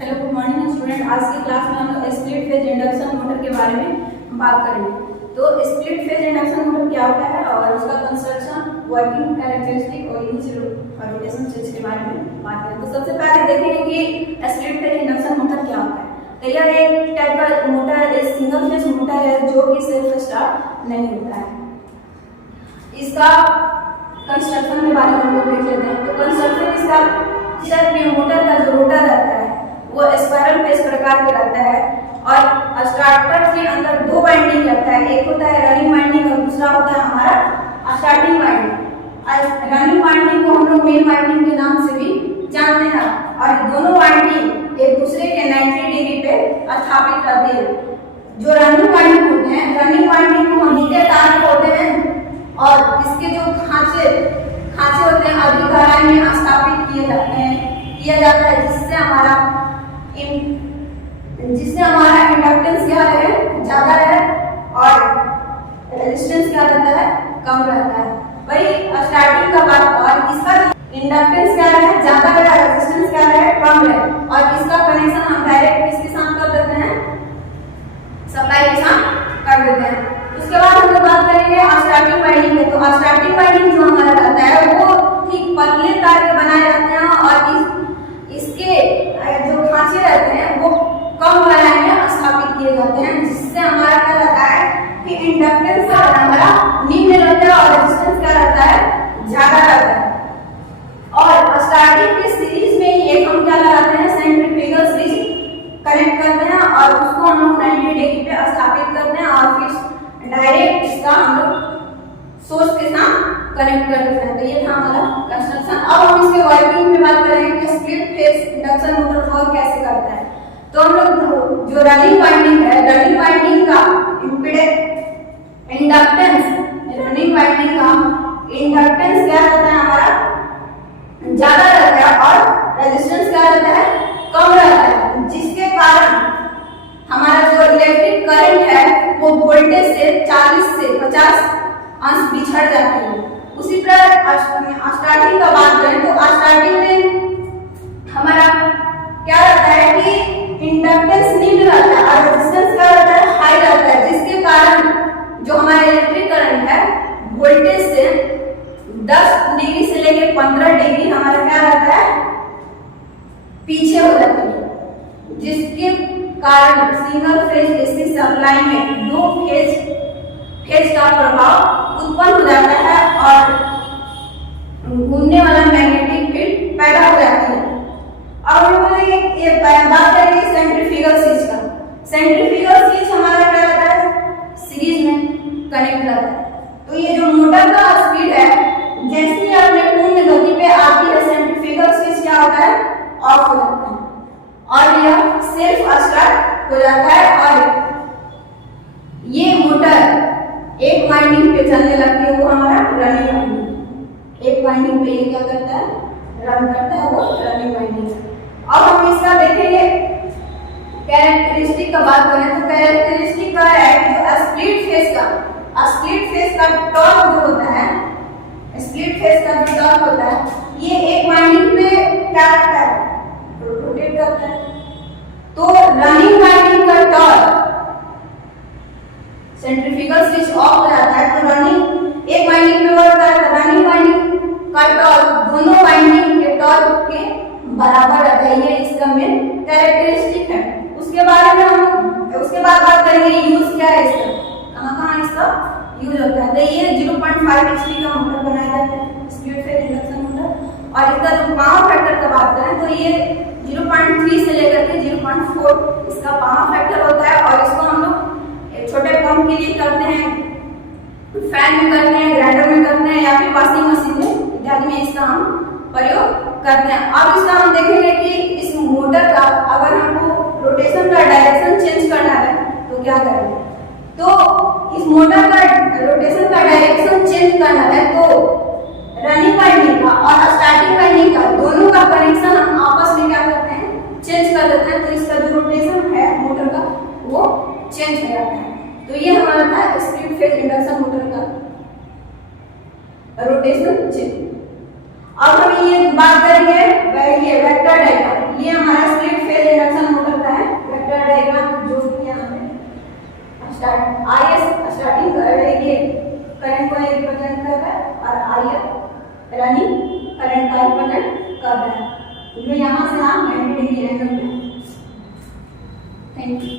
Hello good morning student. आज की class में हम लोग स्प्लिट फेज इंडक्शन मोटर के बारे में बात करेंगे। तो स्प्लिट फेज इंडक्शन मोटर क्या होता है और उसका कंस्ट्रक्शन, वर्किंग कैरेक्टरिस्टिक और रोटेशन चेंज के बारे में बात करें। तो सबसे पहले देखेंगे कि स्प्लिट फेज इंडक्शन मोटर क्या होता है। तो यह एक टाइप का मोटर, एक सिंगल फेज मोटर है जो कि सेल्फ स्टार्ट नहीं होता है। इसका कंस्ट्रक्शन के बारे में हम लोग देख लेते हैं। तो कंस्ट्रक्शन इसका मोटर का जो रोटर रहता है वो स्पाइरल फेस प्रकार के रहता है और स्टार्टर के अंदर दो वाइंडिंग रहता है। एक होता है रनिंग वाइंडिंग और दूसरा होता है हमारा स्टार्टिंग वाइंडिंग। रनिंग वाइंडिंग को हम लोग मेन वाइंडिंग के नाम से भी जानते हैं और दोनों वाइंडिंग एक दूसरे के 90 डिग्री पे स्थापित रहती है। जो रनिंग वाइंडिंग होते हैं, रनिंग वाइंडिंग को हम नीचे तार होते हैं और इसके जो खांचे होते हैं अधिक गहराई में स्थापित किया जाता है, जिससे हमारा इंडक्टेंस क्या रहे, ज्यादा रहे और रेजिस्टेंस क्या रहता है, कम रहता है। वही स्टार्टिंग का बात, और इसका इंडक्टेंस क्या रहे, ज्यादा रहे, रेजिस्टेंस क्या रहे, कम रहे। और इसका कनेक्शन हम डायरेक्ट किसके साथ कर देते हैं, सप्लाई के साथ कर देते हैं। उसके बाद हम लोग बात करेंगे स्टार्टिंग वाइंडिंग के। तो स्टार्टिंग वाइंडिंग जो हमारा रहता है वो ठीक पतले तार के बनाए रहते हैं और इसके जो खांचे रहते हैं वो कम गहराई में स्थापित किए जाते हैं, जिससे हमारा क्या रहता है कि इंडक्टेंस हमारा निम्न रहता है और रेजिस्टेंस क्या रहता है, ज्यादा रहता है। और स्टार्टिंग के सीरीज में ही एक हम क्या लगाते हैं, सेंट्रीफ्यूगल स्विच कनेक्ट करते हैं और उसको हम लोग 90 डिग्री पे स्थापित करते हैं और फिर डायरेक्ट इसका हम लोग सोर्स के साथ कनेक्ट कर देते हैं। तो ये था हमारा कंस्ट्रक्शन। अब हम इसके वर्किंग में बात करेंगे कि split phase induction motor work कैसे करता है। तो हम लोग जो रनिंग वाइंडिंग है, रनिंग वाइंडिंग का इंडक्टेंस, रनिंग वाइंडिंग का इंडक्टेंस क्या रहता है, हमारा ज्यादा रहता है और रेजिस्टेंस क्या रहता है, कम रहता है, जिसके कारण हमारा जो इलेक्ट्रिक करंट है वो वोल्टेज से 40 से 50 अंश बिछड़ जाती है। उसी प्रकार स्टार्टिंग का बात करें तो स्टार्टिंग में हमारा क्या रहता है कि इंडक्टेंस निम्न रहता है और रेजिस्टेंस क्या रहता है, हाई रहता है, जिसके कारण जो हमारा इलेक्ट्रिक करंट है वोल्टेज से 10 डिग्री से लेकर 15 डिग्री हमारा क्या रहता है, पीछे हो जाती है, जिसके कारण सिंगल फेज एसी सप्लाई में दो फेज का प्रभाव उत्पन्न हो जाता है और घूमने वाला मैग्नेटिक फील्ड पैदा हो जाती है। अब हम बोलेंगे बात करेंगे सेंट्रीफ्यूगल स्विच का। सेंट्रीफ्यूगल स्विच हमारा क्या रहता है, सीरीज में कनेक्ट रहता है। तो ये जो मोटर का स्पीड है, जैसे ही अपने पूर्ण गति पे आती है, सेंट्रीफ्यूगल स्विच क्या होता है, ऑफ हो जाता है और यह सेल्फ स्टार्ट हो जाता है और ये मोटर एक वाइंडिंग पे चलने लगती है, वो हमारा रनिंग वाइंडिंग। एक वाइंडिंग पे ये क्या करता है, रन करता है, वो रनिंग वाइंडिंग। अब हम इसका देखेंगे कैरेक्टरिस्टिक का बात करें तो कैरेक्टरिस्टिक का है कि जो स्प्लिट फेज का टॉर्क जो होता है, स्प्लिट फेज का जो टॉर्क होता है, ये एक वाइंडिंग पे क्या करता है, रोटेट करता है। तो रनिंग वाइंडिंग का टॉर्क सेंट्रीफ्यूगल स्विच ऑफ हो जाता है तो रनिंग एक वाइंडिंग में वर्क करता है, रनिंग वाइंडिंग का टॉर्क दोनों वाइंडिंग के टॉर्क के बराबर रहता है। ये इसका मेन कैरेक्टरिस्टिक है। उसके बाद बात करेंगे यूज क्या है इसका, कहां इसका यूज होता है। तो ये 0.5 HP का मोटर बनाया जाता है, स्प्लिट फेज इंडक्शन मोटर। और इसका जो पावर फैक्टर का बात करें तो ये 0.3 से लेकर के 0.4 इसका पावर फैक्टर होता है। और इसको हम लोग छोटे पंप के लिए करते हैं, फैन में करते हैं, ग्राइंडर में करते हैं या फिर वॉशिंग मशीन में इत्यादि में इसका हम प्रयोग करते हैं। अब इसका हम देखेंगे कि इस मोटर का अगर हमको रोटेशन का डायरेक्शन चेंज करना है तो क्या करेंगे। तो इस मोटर का रोटेशन का डायरेक्शन चेंज करना है तो रनिंग वाइंडिंग का और स्टार्टिंग वाइंडिंग का दोनों का कनेक्शन हम आपस में क्या करते हैं, चेंज कर देते हैं। तो इसका जो रोटेशन है मोटर का वो चेंज हो जाता है। तो ये हमारा था स्प्लिट फेज इंडक्शन मोटर का रोटेशन चेंज। अब हम ये बात करेंगे ये वेक्टर डायग्राम, ये हमारा स्प्लिट फेज इंडक्शन स्टार्टिंग ये करंट को रिप्रेजेंट कर रहा है और आई रनिंग करंट का रिप्रेजेंट कर रहा है। तो यहाँ से हम 90 डिग्री एंगल में। Thank you.